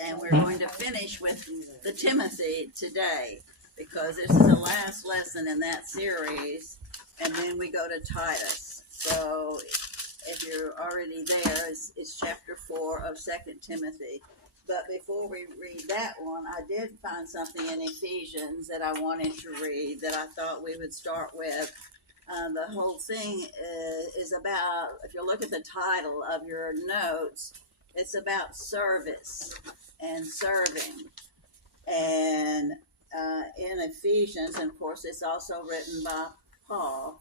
and we're going to finish with the Timothy today, because this is the last lesson in that series, and then we go to Titus. So if you're already there, it's chapter 4 of 2 Timothy. But before we read that one, I did find something in Ephesians that I wanted to read that I thought we would start with. The whole thing is about, if you look at the title of your notes, it's about service and serving. And in Ephesians, and of course it's also written by Paul,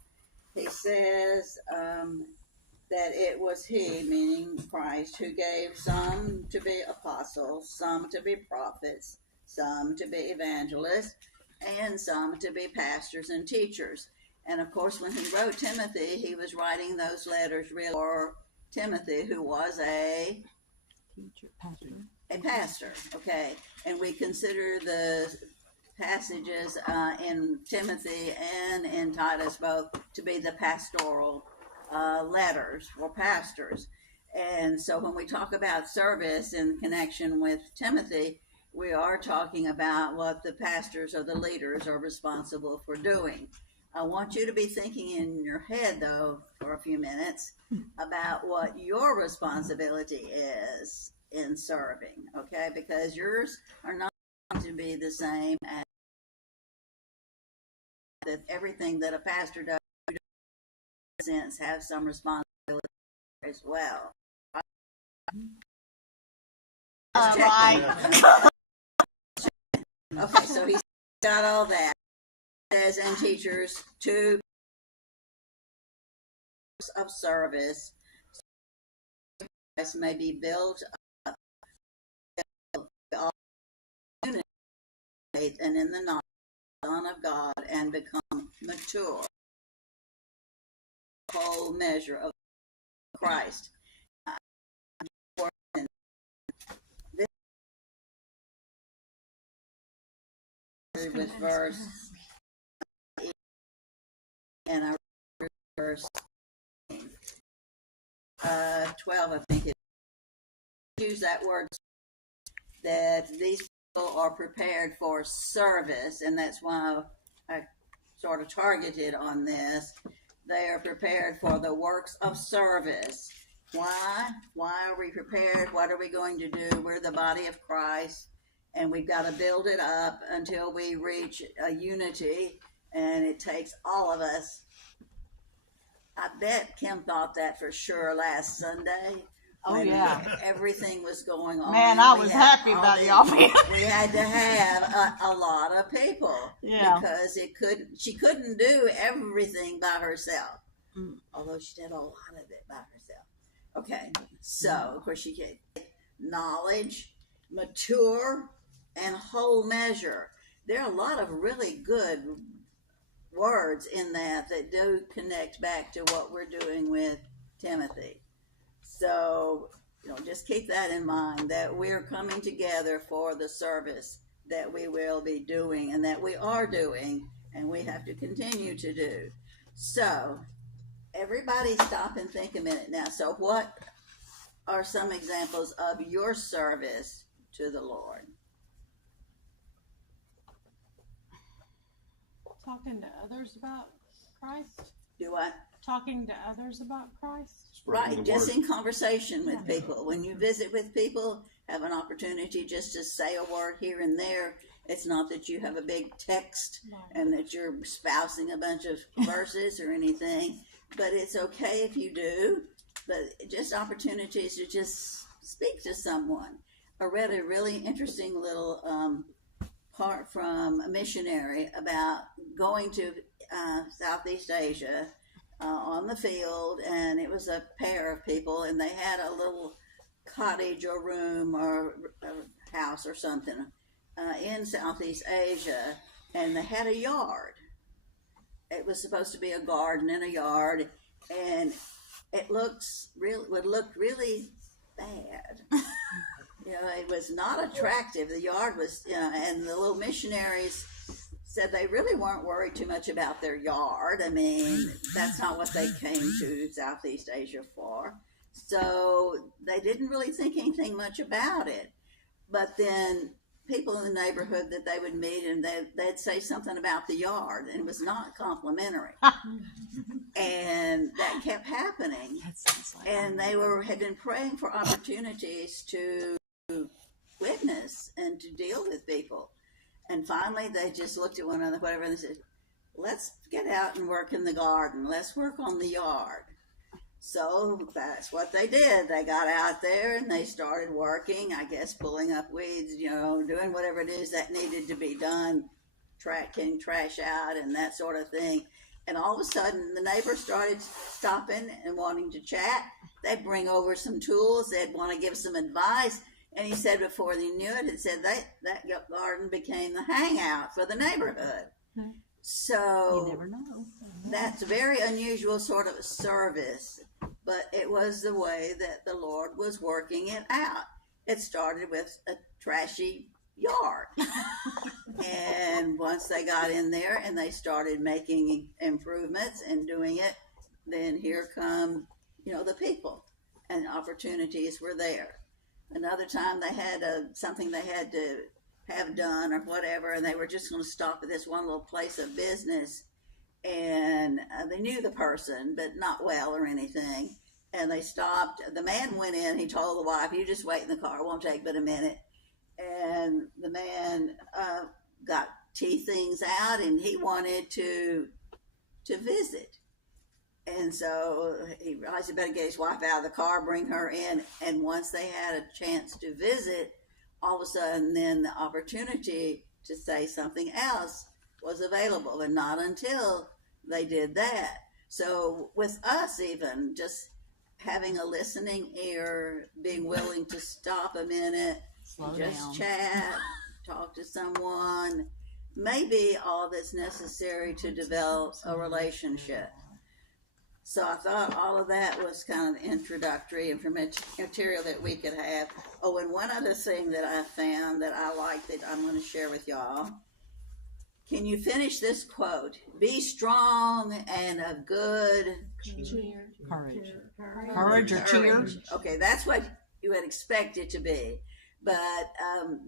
he says that it was he, meaning Christ, who gave some to be apostles, some to be prophets, some to be evangelists, and some to be pastors and teachers. And of course, when he wrote Timothy, he was writing those letters really for Timothy, who was a pastor, okay? And we consider the passages in Timothy and in Titus both to be the pastoral letters for pastors. And so when we talk about service in connection with Timothy, we are talking about what the pastors or the leaders are responsible for doing. I want you to be thinking in your head, though, for a few minutes about what your responsibility is in serving, okay? Because yours are not going to be the same as that. Everything that a pastor does, sense, have some responsibility as well. Right. Okay, so he's got all that. Says, and teachers, to of service, may be built up all unity and in the knowledge of the Son of God, and become mature, whole measure of Christ. This was verse, and I verse 12, I think it use that word, that these people are prepared for service, and that's why I sort of targeted on this. They are prepared for the works of service. Why? Why are we prepared? What are we going to do? We're the body of Christ, and we've got to build it up until we reach a unity, and it takes all of us. I bet Kim thought that for sure last Sunday. Oh, yeah. Everything was going on. Man, I was happy about y'all. We had to have a lot of people. Yeah. Because she couldn't do everything by herself. Although she did a lot of it by herself. Okay. So, of course, she gave knowledge, mature, and whole measure. There are a lot of really good words in that do connect back to what we're doing with Timothy. So, just keep that in mind, that we're coming together for the service that we will be doing and that we are doing, and we have to continue to do. So, everybody stop and think a minute now. So, what are some examples of your service to the Lord? Talking to others about Christ. Do what? Talking to others about Christ. Right, just in conversation with people. When you visit with people, have an opportunity just to say a word here and there. It's not that you have a big text and that you're espousing a bunch of verses or anything, but it's okay if you do. But just opportunities to just speak to someone. I read a really interesting little part from a missionary about going to Southeast Asia on the field, and it was a pair of people, and they had a little cottage or room or a house or something in Southeast Asia, and they had a yard. It was supposed to be a garden in a yard, and it would look really bad. It was not attractive. The yard was, and the little missionaries said they really weren't worried too much about their yard. I mean, that's not what they came to Southeast Asia for. So they didn't really think anything much about it. but then people in the neighborhood that they would meet, and they'd say something about the yard, and it was not complimentary. And that kept happening. And they had been praying for opportunities to witness and to deal with people. And finally, they just looked at one another, whatever, and they said, let's get out and work in the garden. Let's work on the yard. So that's what they did. They got out there and they started working, I guess, pulling up weeds, doing whatever it is that needed to be done, getting trash out and that sort of thing. And all of a sudden, the neighbors started stopping and wanting to chat. They'd bring over some tools. They'd want to give some advice. And he said before they knew it, that garden became the hangout for the neighborhood. So You never know. that's a very unusual sort of service, but it was the way that the Lord was working it out. It started with a trashy yard. And once they got in there and they started making improvements and doing it, then here come, the people, and opportunities were there. Another time they had something they had to have done or whatever, and they were just going to stop at this one little place of business, and they knew the person, but not well or anything. And they stopped. The man went in. He told the wife, "You just wait in the car. It won't take but a minute." And the man got tea things out, and he wanted to visit. And so he realized he better get his wife out of the car, bring her in. And once they had a chance to visit, all of a sudden, then the opportunity to say something else was available, and not until they did that. So with us, even just having a listening ear, being willing to stop a minute, Slow just down. chat, talk to someone, may be all that's necessary to develop a relationship. So I thought all of that was kind of introductory and for material that we could have. Oh, and one other thing that I found that I like that I'm going to share with y'all. Can you finish this quote? Be strong and of good Courage. Courage or cheer. Okay, that's what you would expect it to be. But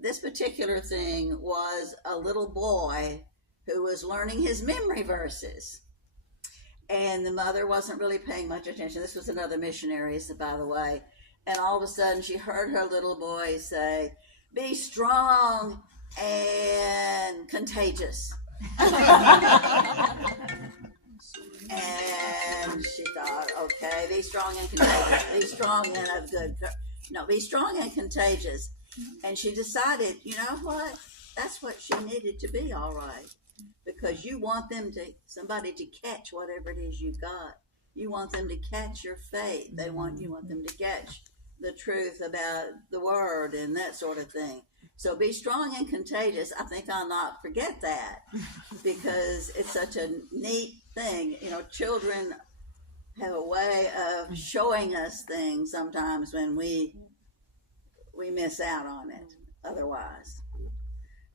this particular thing was a little boy who was learning his memory verses. And the mother wasn't really paying much attention. This was another missionary, by the way. And all of a sudden, she heard her little boy say, "Be strong and contagious." And she thought, okay, be strong and contagious. Be strong and of good. No, be strong and contagious. And she decided, you know what? That's what she needed to be, all right. Because you want somebody to catch whatever it is you've got. You want them to catch your faith. You want them to catch the truth about the word and that sort of thing. So be strong and contagious. I think I'll not forget that because it's such a neat thing. Children have a way of showing us things sometimes when we miss out on it otherwise.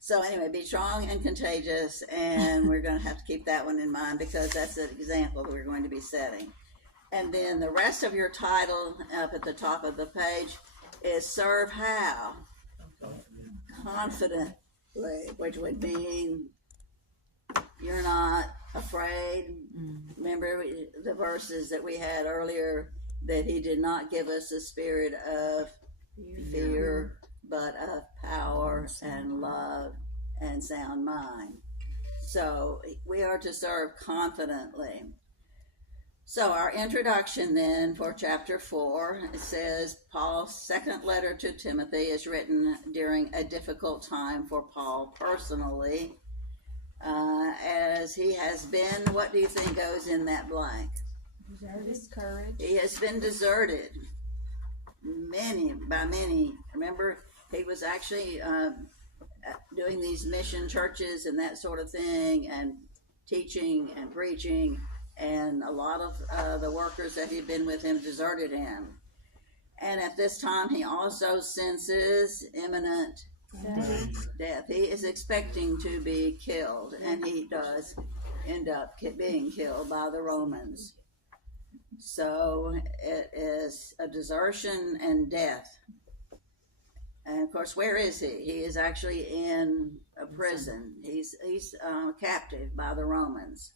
So anyway, be strong and contagious, and we're going to have to keep that one in mind because that's an example that we're going to be setting. And then the rest of your title up at the top of the page is Serve How? Confidently, which would mean you're not afraid. Remember the verses that we had earlier, that he did not give us a spirit of fear, but of power and love and sound mind. So we are to serve confidently. So our introduction then for chapter 4, it says Paul's second letter to Timothy is written during a difficult time for Paul personally, as he has been, what do you think goes in that blank? Discouraged. He has been deserted by many. Remember, he was actually doing these mission churches and that sort of thing, and teaching and preaching, and a lot of the workers that had been with him deserted him. And at this time, he also senses imminent death. He is expecting to be killed, and he does end up being killed by the Romans. So it is a desertion and death. And of course, where is he? He is actually in a prison. He's captive by the Romans.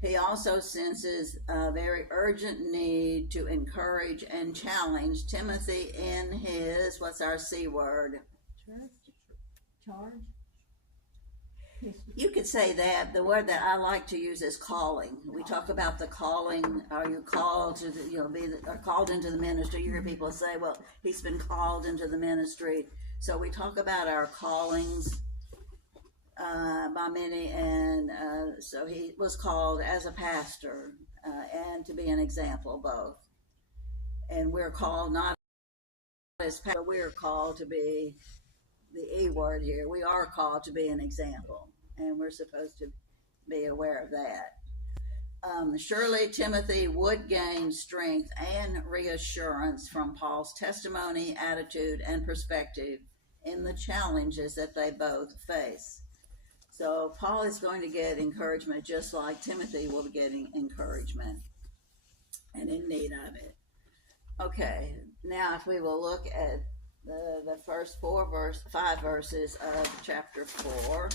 He also senses a very urgent need to encourage and challenge Timothy in his, what's our C word? Charge. You could say that. The word that I like to use is calling. We talk about the calling. Are you called to, or called into the ministry? You hear people say, well, he's been called into the ministry. So we talk about our callings by many, and so he was called as a pastor and to be an example both. And we're called not as pastor, but we're called to be the E word here. We are called to be an example, and we're supposed to be aware of that. Surely Timothy would gain strength and reassurance from Paul's testimony, attitude, and perspective in the challenges that they both face. So Paul is going to get encouragement just like Timothy will be getting encouragement and in need of it. Okay, now if we will look at the first 5 verses of chapter 4,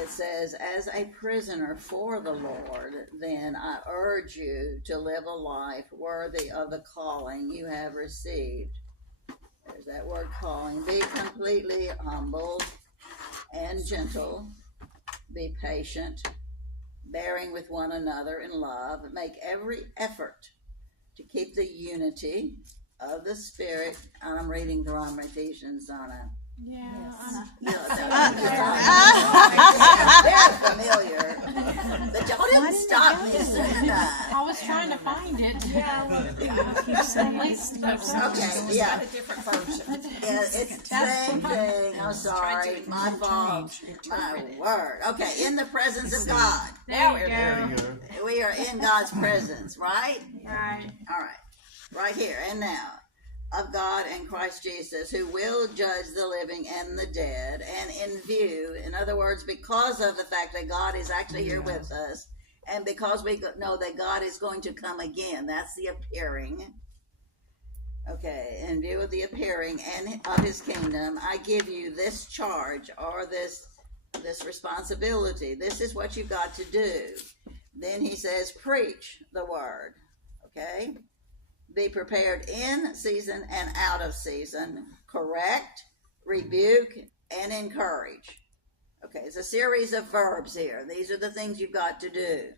it says, as a prisoner for the Lord, then I urge you to live a life worthy of the calling you have received. There's that word calling. Be completely humble and gentle. Be patient, bearing with one another in love. Make every effort to keep the unity of the Spirit. I'm reading from Ephesians on a. Yeah. Very familiar. But y'all didn't stop me soon enough. I was trying to find it. Okay, yeah. A different version. Yeah, it's the same thing. I'm sorry. My fault. My word. Okay, in the presence of God. Now we're there. We are in God's presence, right? Right. All right. Right here and now. Of God and Christ Jesus, who will judge the living and the dead, and in view, in other words, because of the fact that God is actually here with us, and because we know that God is going to come again, that's the appearing. Okay, in view of the appearing and of his kingdom, I give you this charge, or this responsibility. This is what you got to do. Then he says, preach the word. Okay? Be prepared in season and out of season. Correct, rebuke, and encourage. Okay, it's a series of verbs here. These are the things you've got to do.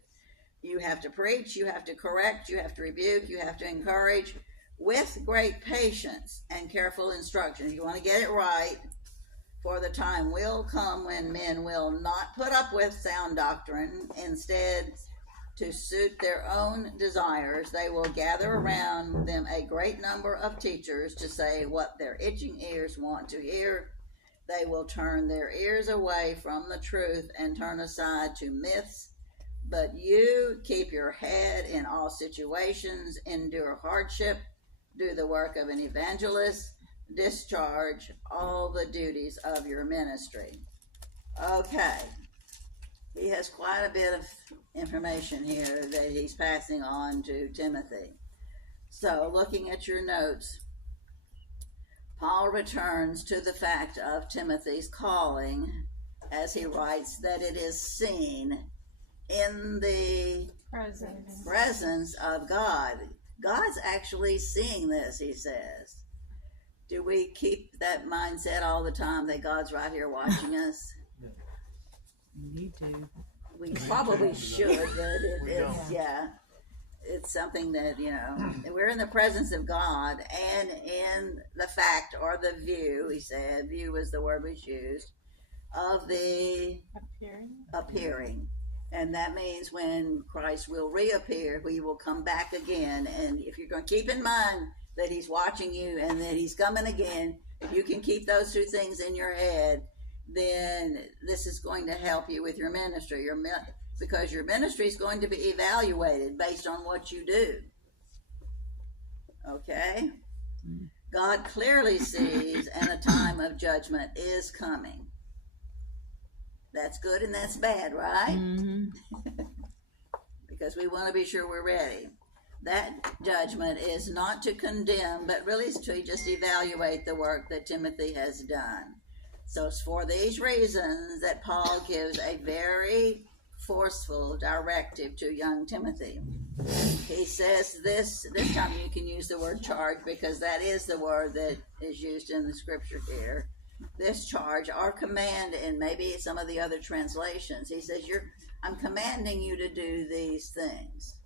You have to preach, you have to correct, you have to rebuke, you have to encourage with great patience and careful instruction. You want to get it right, for the time will come when men will not put up with sound doctrine. Instead, to suit their own desires, they will gather around them a great number of teachers to say what their itching ears want to hear. They will turn their ears away from the truth and turn aside to myths. But you keep your head in all situations, endure hardship, do the work of an evangelist, discharge all the duties of your ministry. Okay. He has quite a bit of information here that he's passing on to Timothy. So, looking at your notes, Paul returns to the fact of Timothy's calling as he writes that it is seen in the presence of God. God's actually seeing this, he says. Do we keep that mindset all the time that God's right here watching us? You do. We probably should, but it's something that, we're in the presence of God, and in the fact or the view, he said, view was the word we used, of the appearing. And that means when Christ will reappear, he will come back again. And if you're going to keep in mind that he's watching you and that he's coming again, if you can keep those two things in your head, then this is going to help you with your ministry, because your ministry is going to be evaluated based on what you do. Okay? God clearly sees, and a time of judgment is coming. That's good and that's bad, right? Mm-hmm. Because we want to be sure we're ready. that judgment is not to condemn, but really is to just evaluate the work that Timothy has done. So it's for these reasons that Paul gives a very forceful directive to young Timothy. He says this time you can use the word charge because that is the word that is used in the scripture here. This charge or command, and maybe some of the other translations, he says, I'm commanding you to do these things.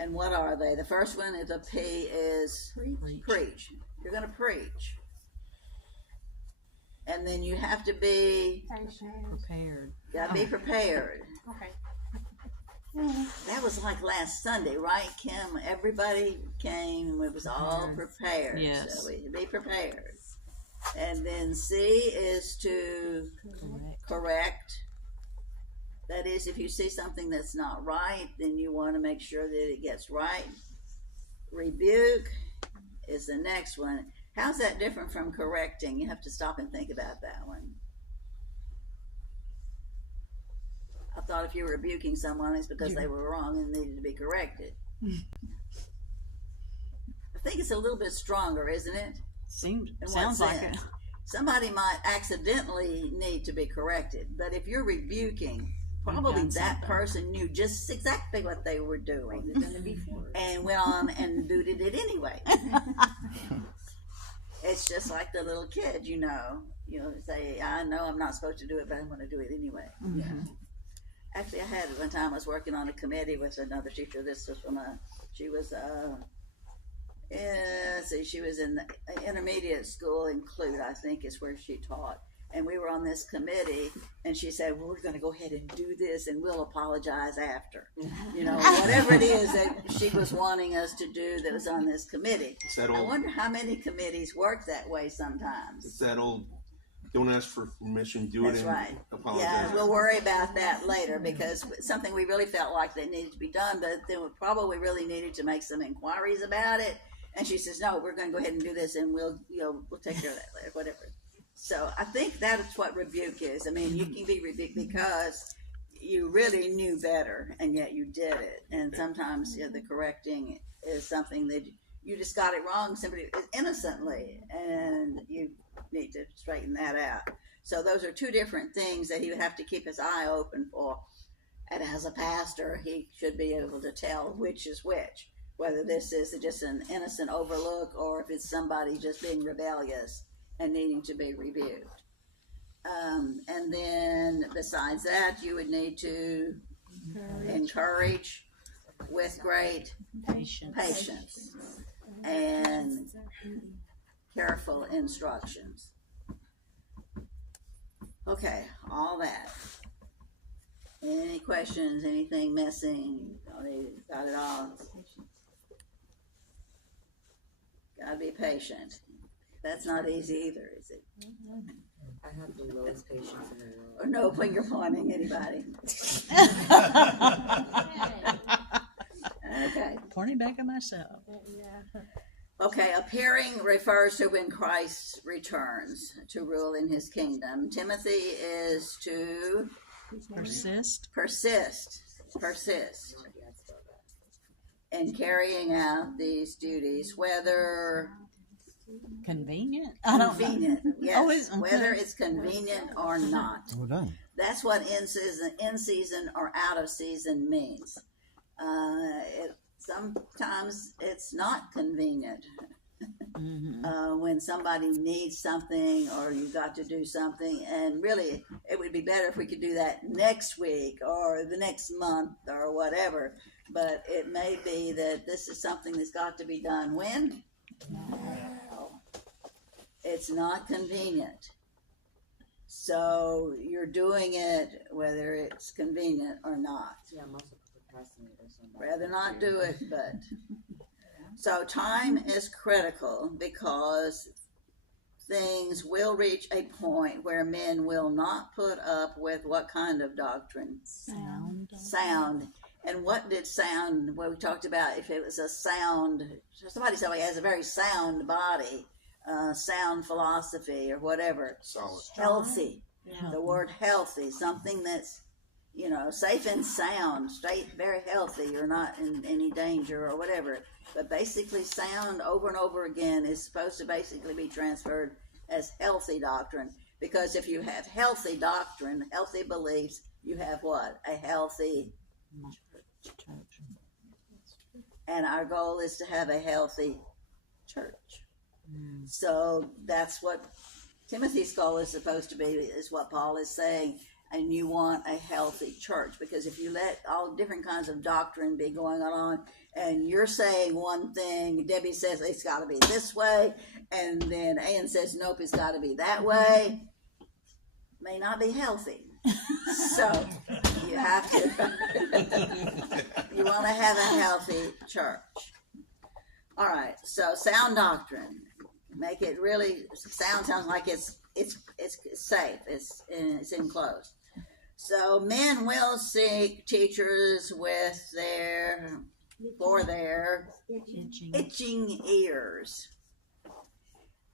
And what are they? The first one is a P is preach. You're going to preach. And then you have to be Prepared. Got to be prepared. Okay. That was like last Sunday, right, Kim? Everybody came. It was all prepared. Yes. So we be prepared. And then C is to correct. That is, if you see something that's not right, then you want to make sure that it gets right. Rebuke is the next one. How's that different from correcting? You have to stop and think about that one. I thought if you were rebuking someone, it's because they were wrong and needed to be corrected. I think it's a little bit stronger, isn't it? Sounds like it. Somebody might accidentally need to be corrected, but if you're rebuking, probably that person knew just exactly what they were doing and went on and booted it anyway. It's just like the little kid, say, I know I'm not supposed to do it, but I'm going to do it anyway. Mm-hmm. Yeah. Actually, I had one time I was working on a committee with another teacher. This was she was in the intermediate school in Clute, I think is where she taught. And we were on this committee, and she said, well, we're going to go ahead and do this, and we'll apologize after. Whatever it is that she was wanting us to do that was on this committee. I wonder how many committees work that way sometimes. It's that old, don't ask for permission, do That's it right. and apologize. Yeah, we'll worry about that later because something we really felt like that needed to be done, but then we probably really needed to make some inquiries about it. And she says, no, we're going to go ahead and do this, and we'll take care of that later, whatever. So I think that's what rebuke is. I mean, you can be rebuked because you really knew better, and yet you did it. And sometimes the correcting is something that you just got it wrong simply innocently, and you need to straighten that out. So those are two different things that he would have to keep his eye open for. And as a pastor, he should be able to tell which is which, whether this is just an innocent overlook or if it's somebody just being rebellious and needing to be rebuked. And then besides that, you would need to encourage with great patience and careful instructions. Okay, all that. Any questions, anything missing? Got it all? Gotta be patient. That's not easy either, is it? I have the lowest patience in the world. Or no finger pointing, anybody? Okay. Pointing back at myself. Okay, appearing refers to when Christ returns to rule in his kingdom. Timothy is to Persist. In carrying out these duties, whether Convenient? convenient, yes, okay. whether it's convenient or not. Well done. That's what in season or out of season means. Sometimes it's not convenient. When somebody needs something or you've got to do something, and really it would be better if we could do that next week or the next month or whatever, but it may be that this is something that's got to be done when? It's not convenient. So you're doing it whether it's convenient or not. Yeah, I'm also procrastinator. So Rather not do it, but... So time is critical because things will reach a point where men will not put up with what kind of doctrine? Sound. And what did sound, well, we talked about if it was a sound, somebody said he has a very sound body, sound philosophy or whatever. Solid. Healthy. The word healthy, something that's safe and sound, straight, very healthy. You're not in any danger or whatever. But basically, sound over and over again is supposed to basically be transferred as healthy doctrine. Because if you have healthy doctrine, healthy beliefs, you have what? A healthy Church. and our goal is to have a healthy church. So that's what Timothy's goal is supposed to be, is what Paul is saying. And you want a healthy church, because if you let all different kinds of doctrine be going on, and you're saying one thing, Debbie says it's got to be this way, and then Ann says nope, it's got to be that way, may not be healthy. So you have to, you want to have a healthy church. All right, so sound doctrine, make it really sounds like it's safe, it's enclosed. So men will seek teachers for their itching ears.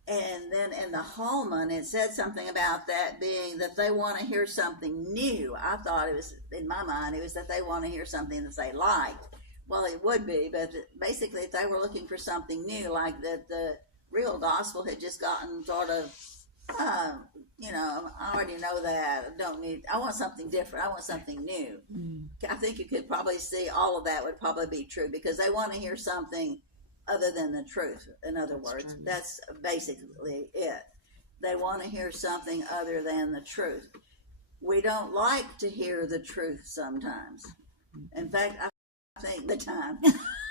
And then in the Holman, it said something about that being that they want to hear something new. I thought it was, in my mind, it was that they want to hear something that they liked. Well, it would be, but basically if they were looking for something new, like that the real gospel had just gotten sort of, I already know that. I want something different. I want something new. I think you could probably see all of that would probably be true, because they want to hear something other than the truth. In other words, that's basically it. They want to hear something other than the truth. We don't like to hear the truth sometimes. In fact, I think the time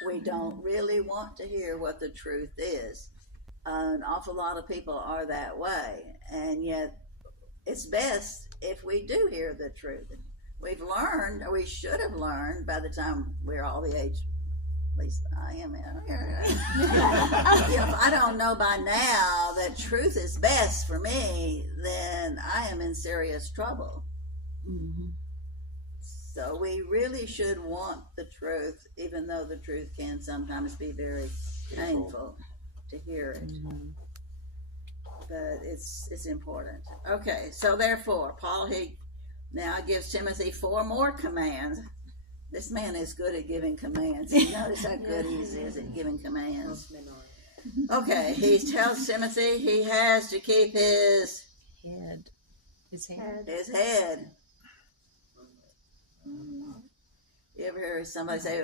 we don't really want to hear what the truth is. An awful lot of people are that way, and yet it's best if we do hear the truth. We've learned, or we should have learned by the time we're all the age, at least I am here. If I don't know by now that truth is best for me, then I am in serious trouble. Mm-hmm. So we really should want the truth, even though the truth can sometimes be very painful to hear it. Mm-hmm. But it's important. Okay, so therefore, Paul now gives Timothy 4 more commands. This man is good at giving commands. You notice how good he is at giving commands. Most men are. Okay, he tells Timothy he has to keep his Head. His head. head. You ever hear somebody say,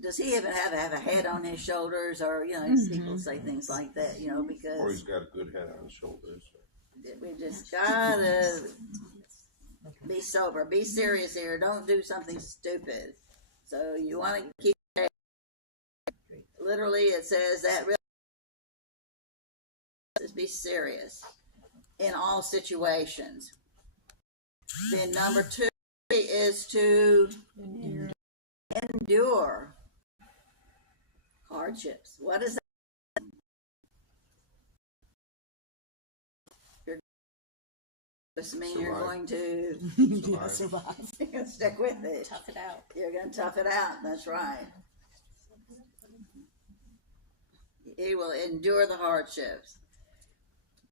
does he even have a head on his shoulders? Or, people say things like that, Or because he's got a good head on his shoulders. we just gotta be sober, be serious here. Don't do something stupid. So you want to keep, literally it says that really is be serious in all situations. Then number 2 is to endure hardships. What is that? This mean you're going to Survive. stick with it. Tough it out. You're going to tough it out. That's right. He will endure the hardships.